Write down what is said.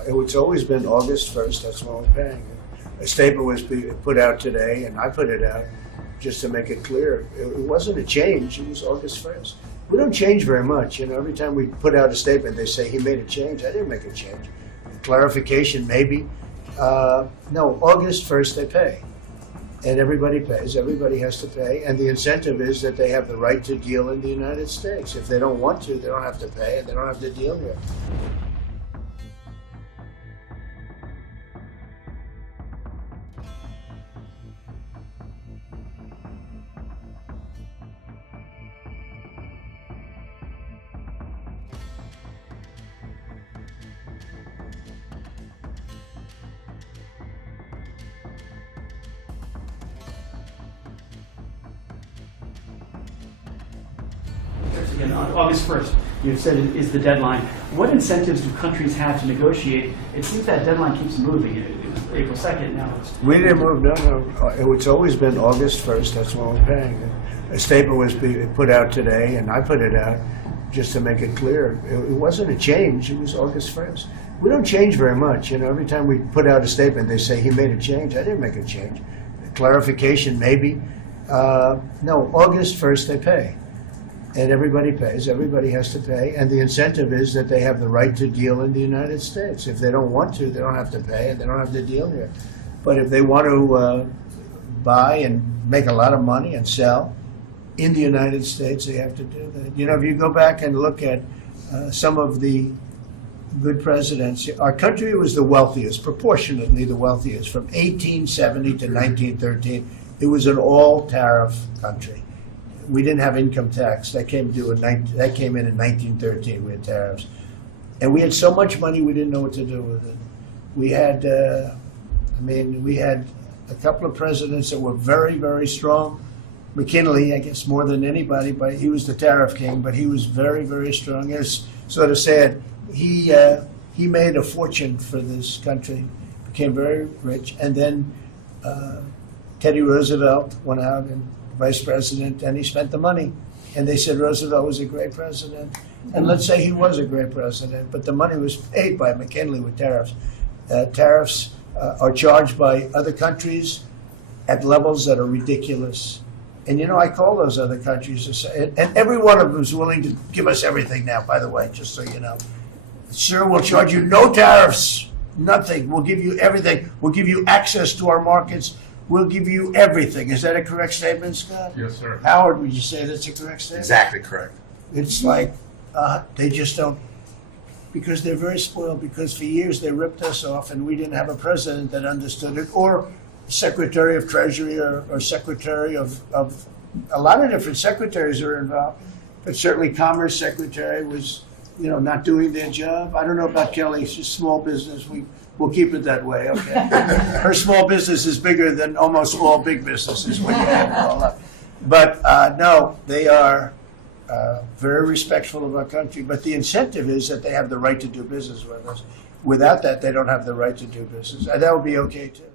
It's always been August 1st, that's when we're paying. A statement was put out today, and I put it out just to make it clear. It wasn't a change, it was August 1st. We don't change very much. Every time we put out a statement, they say he made a change. I didn't make a change. Clarification, maybe. No, August 1st they pay. And everybody pays. Everybody has to pay. And the incentive is that they have the right to deal in the United States. If they don't want to, they don't have to pay, and they don't have to deal here. Again, on August 1st, you've said it is the deadline. What incentives do countries have to negotiate? It seems that deadline keeps moving. It was April 2nd, now it's... We didn't move, no. It's always been August 1st, that's when we're paying. A statement was put out today, and I put it out just to make it clear. It wasn't a change, it was August 1st. We don't change very much. Every time we put out a statement, they say he made a change. I didn't make a change. Clarification, maybe. No, August 1st they pay. And everybody pays, everybody has to pay, and the incentive is that they have the right to deal in the United States. If they don't want to, they don't have to pay, and they don't have to deal here. But if they want to buy and make a lot of money and sell in the United States, they have to do that. If you go back and look at some of the good presidents, our country was the wealthiest, proportionately the wealthiest, from 1870 to 1913. It was an all-tariff country. We didn't have income tax. That came in in 1913. We had tariffs, and we had so much money we didn't know what to do with it. We had, we had a couple of presidents that were very, very strong. McKinley, I guess, more than anybody, but he was the tariff king. But he was very, very strong. It's sort of sad. He made a fortune for this country, became very rich, and then Teddy Roosevelt went out and vice president, and he spent the money. And they said Roosevelt was a great president. And let's say he was a great president, but the money was paid by McKinley with tariffs. Tariffs are charged by other countries at levels that are ridiculous. And I call those other countries, and every one of them is willing to give us everything now, by the way, just so you know. Sir, we'll charge you no tariffs, nothing. We'll give you everything. We'll give you access to our markets. We'll give you everything. Is that a correct statement, Scott? Yes, sir. Howard, would you say that's a correct statement? Exactly correct. It's like they just don't, because they're very spoiled, because for years they ripped us off and we didn't have a president that understood it, or Secretary of Treasury or Secretary of a lot of different secretaries are involved. But certainly Commerce Secretary was, not doing their job. I don't know about Kelly. She's small business. We'll keep it that way, okay? Her small business is bigger than almost all big businesses when you add it all up. But no, they are very respectful of our country. But the incentive is that they have the right to do business with us. Without that, they don't have the right to do business. And that would be okay, too.